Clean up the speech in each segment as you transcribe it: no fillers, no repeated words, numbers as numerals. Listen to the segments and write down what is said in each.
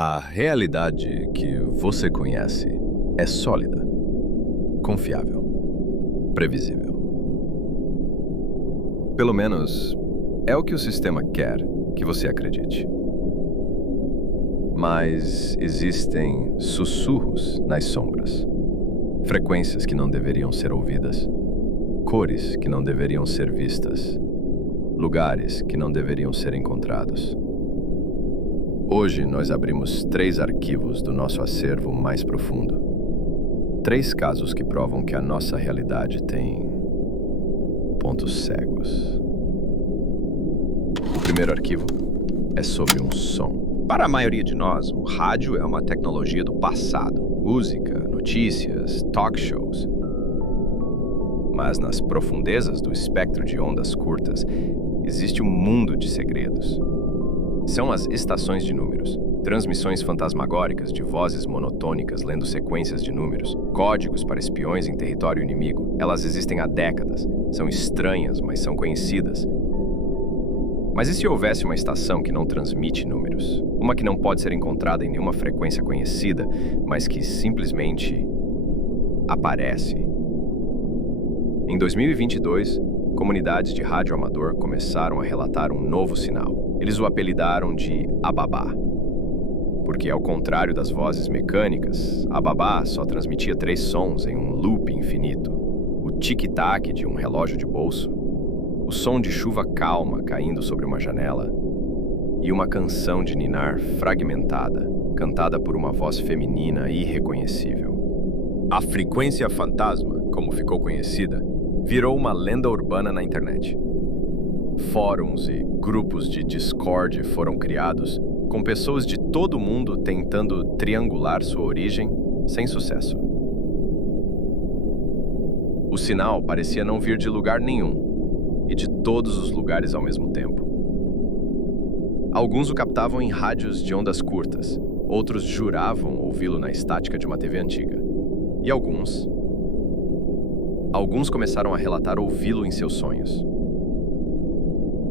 A realidade que você conhece é sólida, confiável, previsível. Pelo menos é o que o sistema quer que você acredite. Mas existem sussurros nas sombras, frequências que não deveriam ser ouvidas, cores que não deveriam ser vistas, lugares que não deveriam ser encontrados. Hoje nós abrimos 3 arquivos do nosso acervo mais profundo. 3 casos que provam que a nossa realidade tem pontos cegos. O primeiro arquivo é sobre um som. Para a maioria de nós, o rádio é uma tecnologia do passado. Música, notícias, talk shows. Mas nas profundezas do espectro de ondas curtas, existe um mundo de segredos. São as estações de números, transmissões fantasmagóricas de vozes monotônicas lendo sequências de números, códigos para espiões em território inimigo. Elas existem há décadas, são estranhas, mas são conhecidas. Mas e se houvesse uma estação que não transmite números? Uma que não pode ser encontrada em nenhuma frequência conhecida, mas que simplesmente aparece? Em 2022, comunidades de rádio amador começaram a relatar um novo sinal. Eles o apelidaram de Ababá. Porque, ao contrário das vozes mecânicas, Ababá só transmitia 3 sons em um loop infinito. O tic-tac de um relógio de bolso, o som de chuva calma caindo sobre uma janela e uma canção de ninar fragmentada, cantada por uma voz feminina irreconhecível. A frequência fantasma, como ficou conhecida, virou uma lenda urbana na internet. Fóruns e grupos de Discord foram criados, com pessoas de todo o mundo tentando triangular sua origem, sem sucesso. O sinal parecia não vir de lugar nenhum, e de todos os lugares ao mesmo tempo. Alguns o captavam em rádios de ondas curtas, outros juravam ouvi-lo na estática de uma TV antiga. E alguns começaram a relatar ouvi-lo em seus sonhos.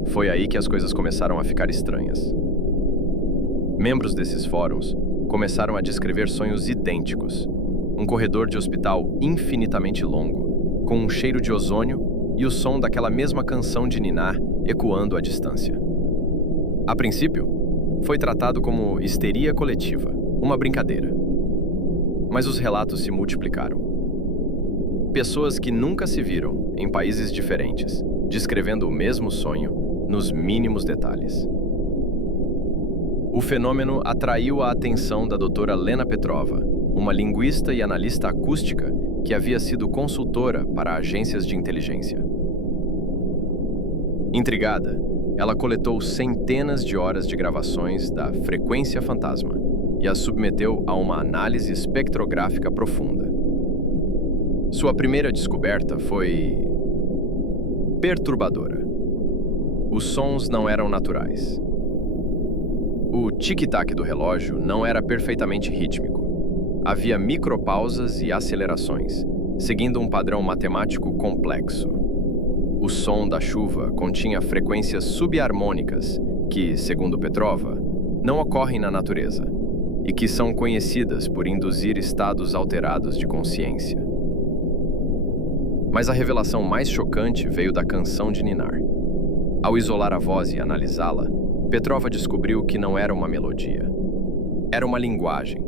Foi aí que as coisas começaram a ficar estranhas. Membros desses fóruns começaram a descrever sonhos idênticos. Um corredor de hospital infinitamente longo, com um cheiro de ozônio e o som daquela mesma canção de ninar ecoando à distância. A princípio, foi tratado como histeria coletiva, uma brincadeira. Mas os relatos se multiplicaram. Pessoas que nunca se viram, em países diferentes, descrevendo o mesmo sonho nos mínimos detalhes. O fenômeno atraiu a atenção da doutora Lena Petrova, uma linguista e analista acústica que havia sido consultora para agências de inteligência. Intrigada, ela coletou centenas de horas de gravações da frequência fantasma e as submeteu a uma análise espectrográfica profunda. Sua primeira descoberta foi perturbadora. Os sons não eram naturais. O tic-tac do relógio não era perfeitamente rítmico. Havia micropausas e acelerações, seguindo um padrão matemático complexo. O som da chuva continha frequências subharmônicas que, segundo Petrova, não ocorrem na natureza e que são conhecidas por induzir estados alterados de consciência. Mas a revelação mais chocante veio da canção de ninar. Ao isolar a voz e analisá-la, Petrova descobriu que não era uma melodia. Era uma linguagem.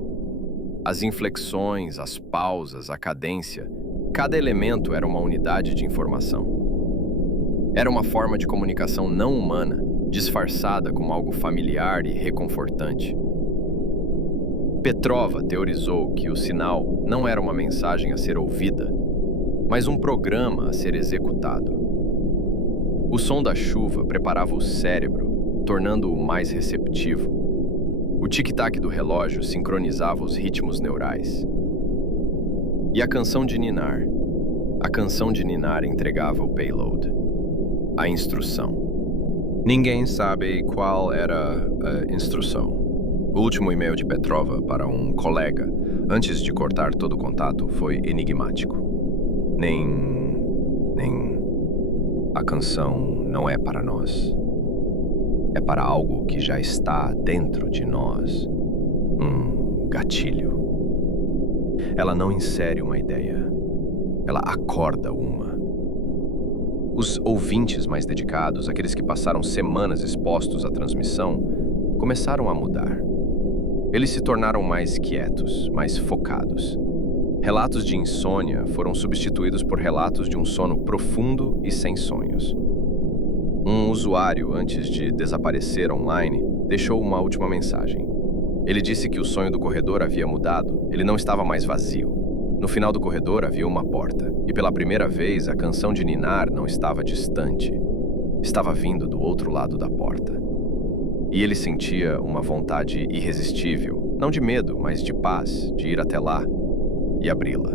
As inflexões, as pausas, a cadência, cada elemento era uma unidade de informação. Era uma forma de comunicação não humana, disfarçada como algo familiar e reconfortante. Petrova teorizou que o sinal não era uma mensagem a ser ouvida, mas um programa a ser executado. O som da chuva preparava o cérebro, tornando-o mais receptivo. O tic-tac do relógio sincronizava os ritmos neurais. E a canção de ninar? A canção de ninar entregava o payload, a instrução. Ninguém sabe qual era a instrução. O último e-mail de Petrova para um colega, antes de cortar todo o contato, foi enigmático. Nem a canção não é para nós. É para algo que já está dentro de nós. gatilho. Ela não insere uma ideia, ela acorda uma. Os ouvintes mais dedicados, aqueles que passaram semanas expostos à transmissão, começaram a mudar. Eles se tornaram mais quietos, mais focados. Relatos de insônia foram substituídos por relatos de um sono profundo e sem sonhos. Um usuário, antes de desaparecer online, deixou uma última mensagem. Ele disse que o sonho do corredor havia mudado, ele não estava mais vazio. No final do corredor havia uma porta, e pela primeira vez a canção de ninar não estava distante. Estava vindo do outro lado da porta. E ele sentia uma vontade irresistível, não de medo, mas de paz, de ir até lá e abri-la.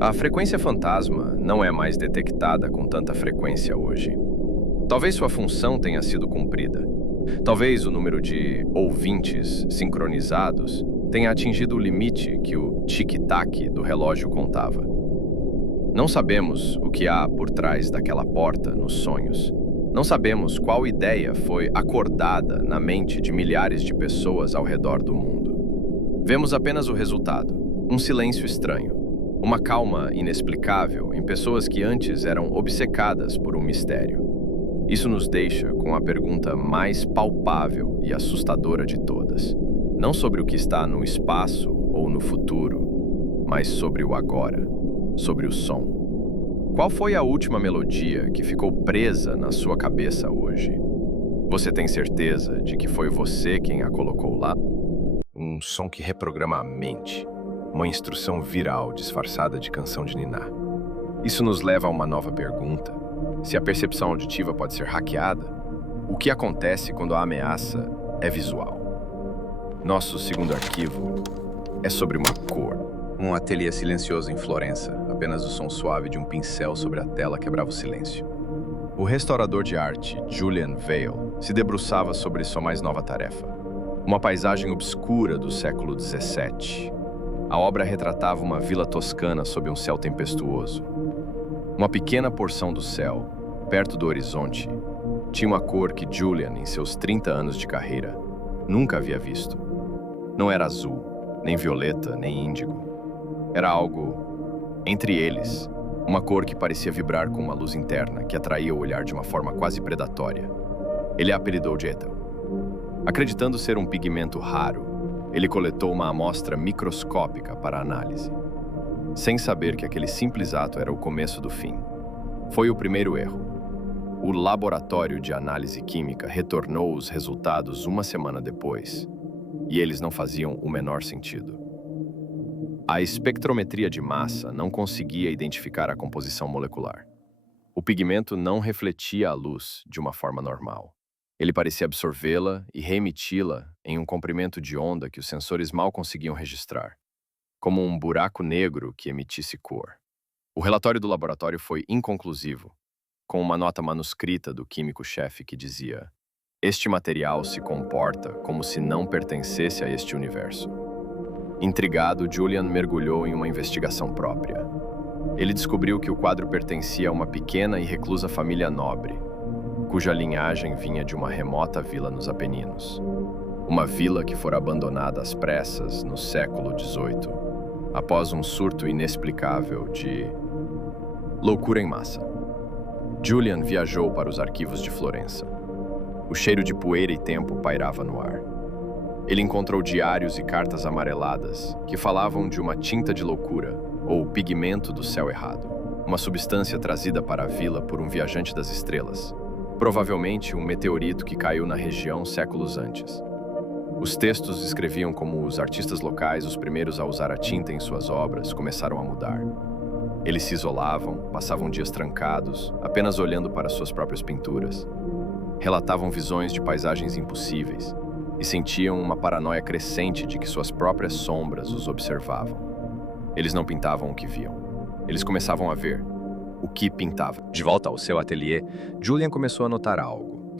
A frequência fantasma não é mais detectada com tanta frequência hoje. Talvez sua função tenha sido cumprida. Talvez o número de ouvintes sincronizados tenha atingido o limite que o tic-tac do relógio contava. Não sabemos o que há por trás daquela porta nos sonhos. Não sabemos qual ideia foi acordada na mente de milhares de pessoas ao redor do mundo. Vemos apenas o resultado, um silêncio estranho, uma calma inexplicável em pessoas que antes eram obcecadas por um mistério. Isso nos deixa com a pergunta mais palpável e assustadora de todas. Não sobre o que está no espaço ou no futuro, mas sobre o agora, sobre o som. Qual foi a última melodia que ficou presa na sua cabeça hoje? Você tem certeza de que foi você quem a colocou lá? Um som que reprograma a mente, uma instrução viral disfarçada de canção de ninar. Isso nos leva a uma nova pergunta. Se a percepção auditiva pode ser hackeada, o que acontece quando a ameaça é visual? Nosso segundo arquivo é sobre uma cor. Um ateliê silencioso em Florença, apenas o som suave de um pincel sobre a tela quebrava o silêncio. O restaurador de arte, Julian Vale, se debruçava sobre sua mais nova tarefa. Uma paisagem obscura do século XVII. A obra retratava uma vila toscana sob um céu tempestuoso. Uma pequena porção do céu, perto do horizonte, tinha uma cor que Julian, em seus 30 anos de carreira, nunca havia visto. Não era azul, nem violeta, nem índigo. Era algo entre eles, uma cor que parecia vibrar com uma luz interna que atraía o olhar de uma forma quase predatória. Ele a apelidou de Ethel. Acreditando ser um pigmento raro, ele coletou uma amostra microscópica para análise, sem saber que aquele simples ato era o começo do fim. Foi o primeiro erro. O laboratório de análise química retornou os resultados uma semana depois, e eles não faziam o menor sentido. A espectrometria de massa não conseguia identificar a composição molecular. O pigmento não refletia a luz de uma forma normal. Ele parecia absorvê-la e reemiti-la em um comprimento de onda que os sensores mal conseguiam registrar, como um buraco negro que emitisse cor. O relatório do laboratório foi inconclusivo, com uma nota manuscrita do químico-chefe que dizia: "Este material se comporta como se não pertencesse a este universo." Intrigado, Julian mergulhou em uma investigação própria. Ele descobriu que o quadro pertencia a uma pequena e reclusa família nobre, cuja linhagem vinha de uma remota vila nos Apeninos. Uma vila que fora abandonada às pressas no século XVIII, após um surto inexplicável de loucura em massa. Julian viajou para os arquivos de Florença. O cheiro de poeira e tempo pairava no ar. Ele encontrou diários e cartas amareladas que falavam de uma tinta de loucura, ou pigmento do céu errado, uma substância trazida para a vila por um viajante das estrelas, provavelmente um meteorito que caiu na região séculos antes. Os textos descreviam como os artistas locais, os primeiros a usar a tinta em suas obras, começaram a mudar. Eles se isolavam, passavam dias trancados, apenas olhando para suas próprias pinturas. Relatavam visões de paisagens impossíveis e sentiam uma paranoia crescente de que suas próprias sombras os observavam. Eles não pintavam o que viam. Eles começavam a ver o que pintavam. De volta ao seu ateliê, Julian começou a notar algo.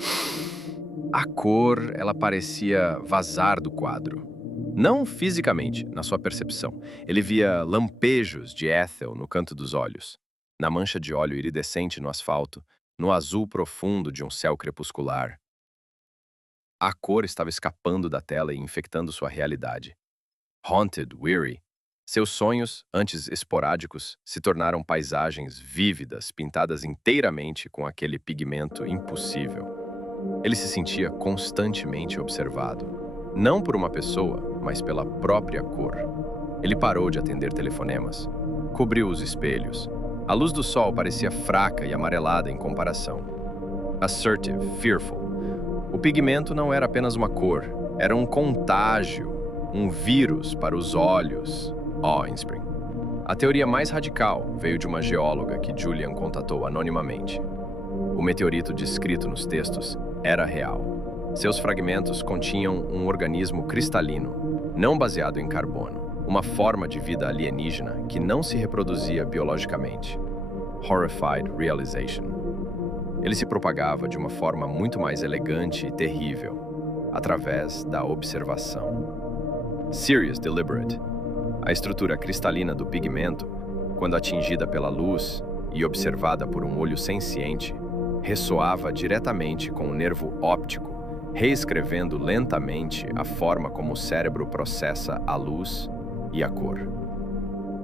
A cor, ela parecia vazar do quadro. Não fisicamente, na sua percepção. Ele via lampejos de Ethel no canto dos olhos, na mancha de óleo iridescente no asfalto, no azul profundo de um céu crepuscular. A cor estava escapando da tela e infectando sua realidade. Haunted, weary, seus sonhos, antes esporádicos, se tornaram paisagens vívidas, pintadas inteiramente com aquele pigmento impossível. Ele se sentia constantemente observado, não por uma pessoa, mas pela própria cor. Ele parou de atender telefonemas, cobriu os espelhos. A luz do sol parecia fraca e amarelada em comparação. Assertive, fearful. O pigmento não era apenas uma cor, era um contágio, um vírus para os olhos. Inspring. A teoria mais radical veio de uma geóloga que Julian contatou anonimamente. O meteorito descrito nos textos era real. Seus fragmentos continham um organismo cristalino, não baseado em carbono, uma forma de vida alienígena que não se reproduzia biologicamente. Horrified realization. Ele se propagava de uma forma muito mais elegante e terrível, através da observação. Serious deliberate. A estrutura cristalina do pigmento, quando atingida pela luz e observada por um olho senciente, ressoava diretamente com o nervo óptico, reescrevendo lentamente a forma como o cérebro processa a luz e a cor.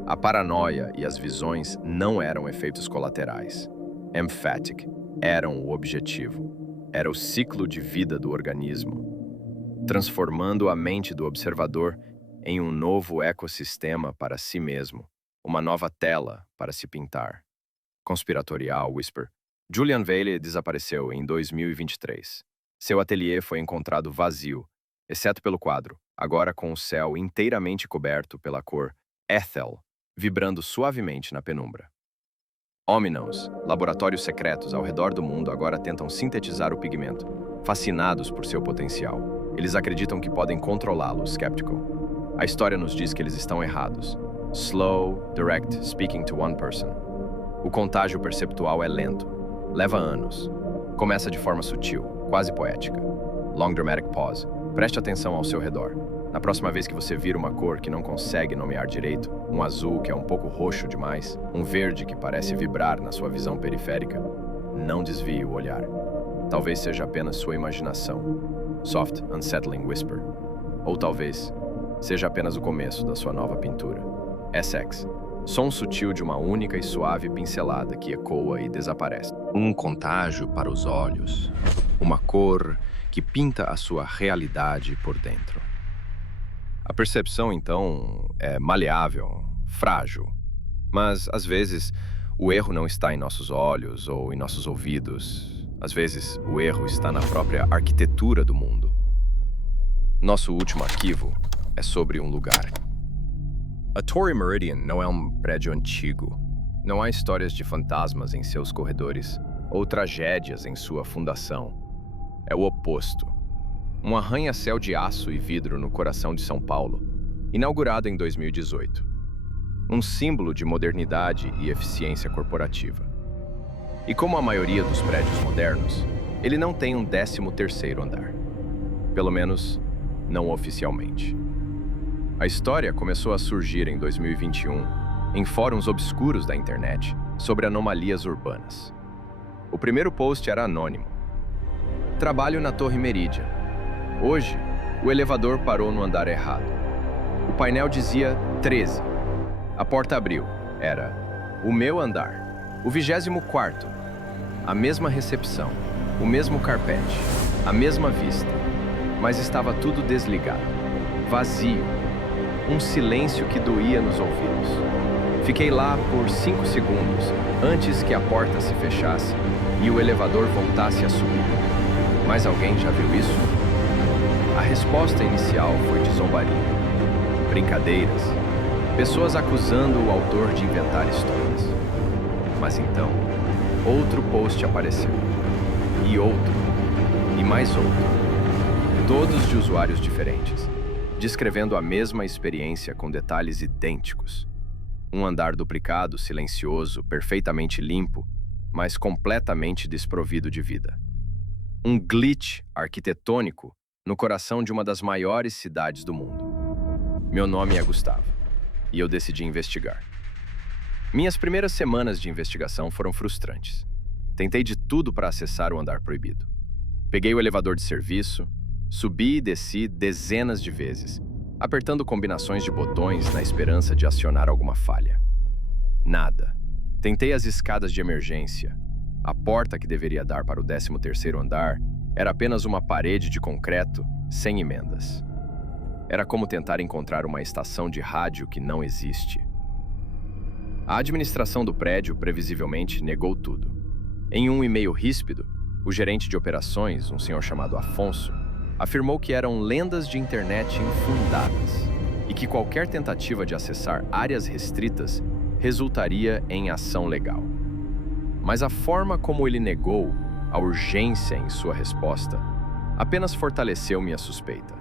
A paranoia e as visões não eram efeitos colaterais. Emphatic eram o objetivo. Era o ciclo de vida do organismo, transformando a mente do observador em um novo ecossistema para si mesmo, uma nova tela para se pintar. Conspiratorial Whisper. Julian Veile desapareceu em 2023. Seu ateliê foi encontrado vazio, exceto pelo quadro, agora com o céu inteiramente coberto pela cor Ethel, vibrando suavemente na penumbra. Ominous, laboratórios secretos ao redor do mundo agora tentam sintetizar o pigmento, fascinados por seu potencial. Eles acreditam que podem controlá-lo, skeptical. A história nos diz que eles estão errados. Slow, direct, speaking to one person. O contágio perceptual é lento. Leva anos. Começa de forma sutil, quase poética. Long dramatic pause. Preste atenção ao seu redor. Na próxima vez que você vir uma cor que não consegue nomear direito, um azul que é um pouco roxo demais, um verde que parece vibrar na sua visão periférica, não desvie o olhar. Talvez seja apenas sua imaginação. Soft, unsettling whisper. Ou talvez seja apenas o começo da sua nova pintura. SX. Som sutil de uma única e suave pincelada que ecoa e desaparece. Um contágio para os olhos. Uma cor que pinta a sua realidade por dentro. A percepção, então, é maleável, frágil. Mas, às vezes, o erro não está em nossos olhos ou em nossos ouvidos. Às vezes, o erro está na própria arquitetura do mundo. Nosso último arquivo é sobre um lugar. A Torrey Meridian não é um prédio antigo. Não há histórias de fantasmas em seus corredores ou tragédias em sua fundação. É o oposto. Um arranha-céu de aço e vidro no coração de São Paulo, inaugurado em 2018. Um símbolo de modernidade e eficiência corporativa. E como a maioria dos prédios modernos, ele não tem um 13º andar. Pelo menos, não oficialmente. A história começou a surgir em 2021 em fóruns obscuros da internet sobre anomalias urbanas. O primeiro post era anônimo. Trabalho na Torre Meridian. Hoje, o elevador parou no andar errado. O painel dizia 13. A porta abriu. Era o meu andar. O 24º. A mesma recepção. O mesmo carpete. A mesma vista. Mas estava tudo desligado. Vazio. Um silêncio que doía nos ouvidos. Fiquei lá por 5 segundos, antes que a porta se fechasse e o elevador voltasse a subir. Mas alguém já viu isso? A resposta inicial foi de zombaria. Brincadeiras. Pessoas acusando o autor de inventar histórias. Mas então, outro post apareceu. E outro. E mais outro. Todos de usuários diferentes, descrevendo a mesma experiência com detalhes idênticos. Um andar duplicado, silencioso, perfeitamente limpo, mas completamente desprovido de vida. Um glitch arquitetônico no coração de uma das maiores cidades do mundo. Meu nome é Gustavo, e eu decidi investigar. Minhas primeiras semanas de investigação foram frustrantes. Tentei de tudo para acessar o andar proibido. Peguei o elevador de serviço, Subi e desci dezenas de vezes, apertando combinações de botões na esperança de acionar alguma falha. Nada. Tentei as escadas de emergência. A porta que deveria dar para o 13º andar era apenas uma parede de concreto sem emendas. Era como tentar encontrar uma estação de rádio que não existe. A administração do prédio, previsivelmente, negou tudo. Em um e-mail ríspido, o gerente de operações, um senhor chamado Afonso, afirmou que eram lendas de internet infundadas e que qualquer tentativa de acessar áreas restritas resultaria em ação legal. Mas a forma como ele negou a urgência em sua resposta apenas fortaleceu minha suspeita.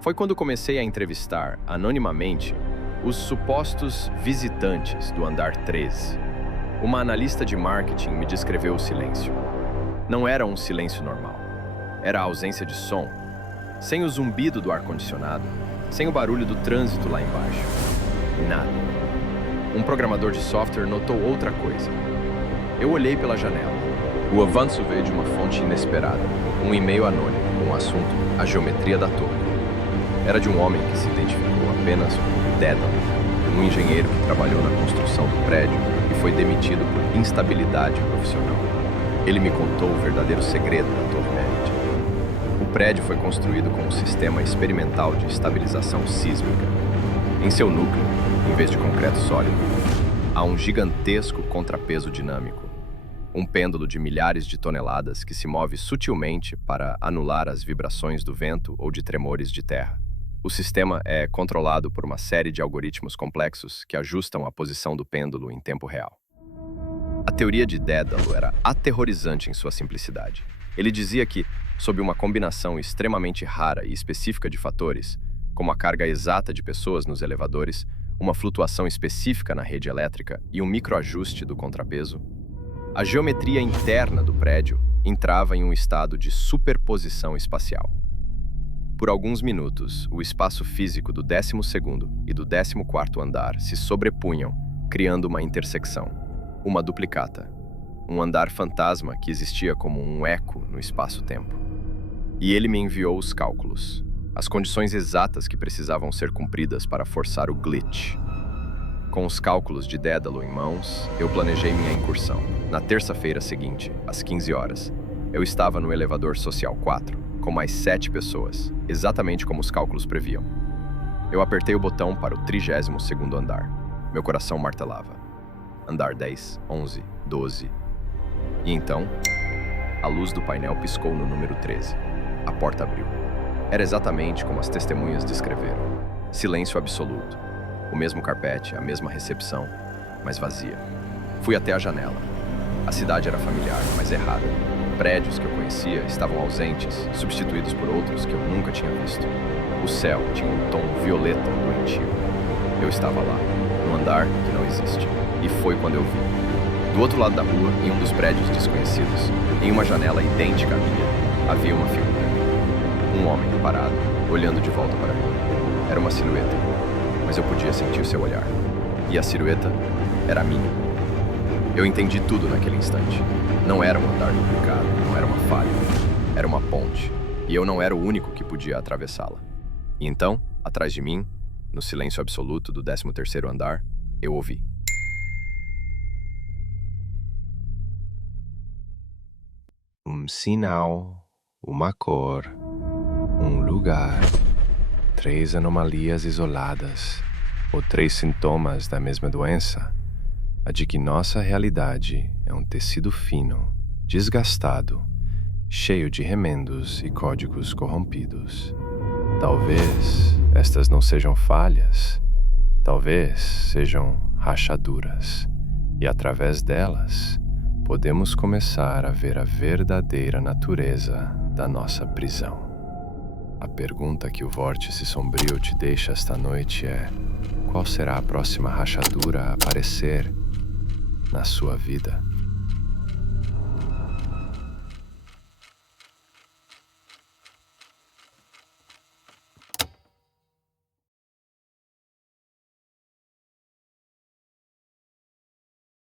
Foi quando comecei a entrevistar, anonimamente, os supostos visitantes do andar 13. Uma analista de marketing me descreveu o silêncio. Não era um silêncio normal. Era a ausência de som, sem o zumbido do ar-condicionado, sem o barulho do trânsito lá embaixo. Nada. Um programador de software notou outra coisa. Eu olhei pela janela. O avanço veio de uma fonte inesperada, um e-mail anônimo com o assunto A Geometria da Torre. Era de um homem que se identificou apenas como Dédalo, um engenheiro que trabalhou na construção do prédio e foi demitido por instabilidade profissional. Ele me contou o verdadeiro segredo da Torre Merit. O prédio foi construído com um sistema experimental de estabilização sísmica. Em seu núcleo, em vez de concreto sólido, há um gigantesco contrapeso dinâmico, um pêndulo de milhares de toneladas que se move sutilmente para anular as vibrações do vento ou de tremores de terra. O sistema é controlado por uma série de algoritmos complexos que ajustam a posição do pêndulo em tempo real. A teoria de Dédalo era aterrorizante em sua simplicidade. Ele dizia que, sob uma combinação extremamente rara e específica de fatores, como a carga exata de pessoas nos elevadores, uma flutuação específica na rede elétrica e um microajuste do contrapeso, a geometria interna do prédio entrava em um estado de superposição espacial. Por alguns minutos, o espaço físico do 12º e do 14º andar se sobrepunham, criando uma intersecção, uma duplicata, um andar fantasma que existia como um eco no espaço-tempo. E ele me enviou os cálculos, as condições exatas que precisavam ser cumpridas para forçar o glitch. Com os cálculos de Dédalo em mãos, eu planejei minha incursão. Na terça-feira seguinte, às 15 horas, eu estava no elevador social 4, com mais 7 pessoas, exatamente como os cálculos previam. Eu apertei o botão para o 32º andar. Meu coração martelava. Andar 10, 11, 12. E então, a luz do painel piscou no número 13. A porta abriu. Era exatamente como as testemunhas descreveram. Silêncio absoluto. O mesmo carpete, a mesma recepção, mas vazia. Fui até a janela. A cidade era familiar, mas errada. Prédios que eu conhecia estavam ausentes, substituídos por outros que eu nunca tinha visto. O céu tinha um tom violeta doentio. Eu estava lá, num andar que não existe. E foi quando eu vi. Do outro lado da rua, em um dos prédios desconhecidos, em uma janela idêntica à minha, havia uma figura. Um homem parado, olhando de volta para mim. Era uma silhueta, mas eu podia sentir seu olhar. E a silhueta era minha. Eu entendi tudo naquele instante. Não era um andar duplicado, não era uma falha. Era uma ponte, e eu não era o único que podia atravessá-la. E então, atrás de mim, no silêncio absoluto do 13º andar, eu ouvi. Um sinal, uma cor, um lugar, 3 anomalias isoladas, ou 3 sintomas da mesma doença. A de que nossa realidade é um tecido fino, desgastado, cheio de remendos e códigos corrompidos. Talvez estas não sejam falhas, talvez sejam rachaduras, e através delas podemos começar a ver a verdadeira natureza da nossa prisão. A pergunta que o vórtice sombrio te deixa esta noite é: qual será a próxima rachadura a aparecer na sua vida?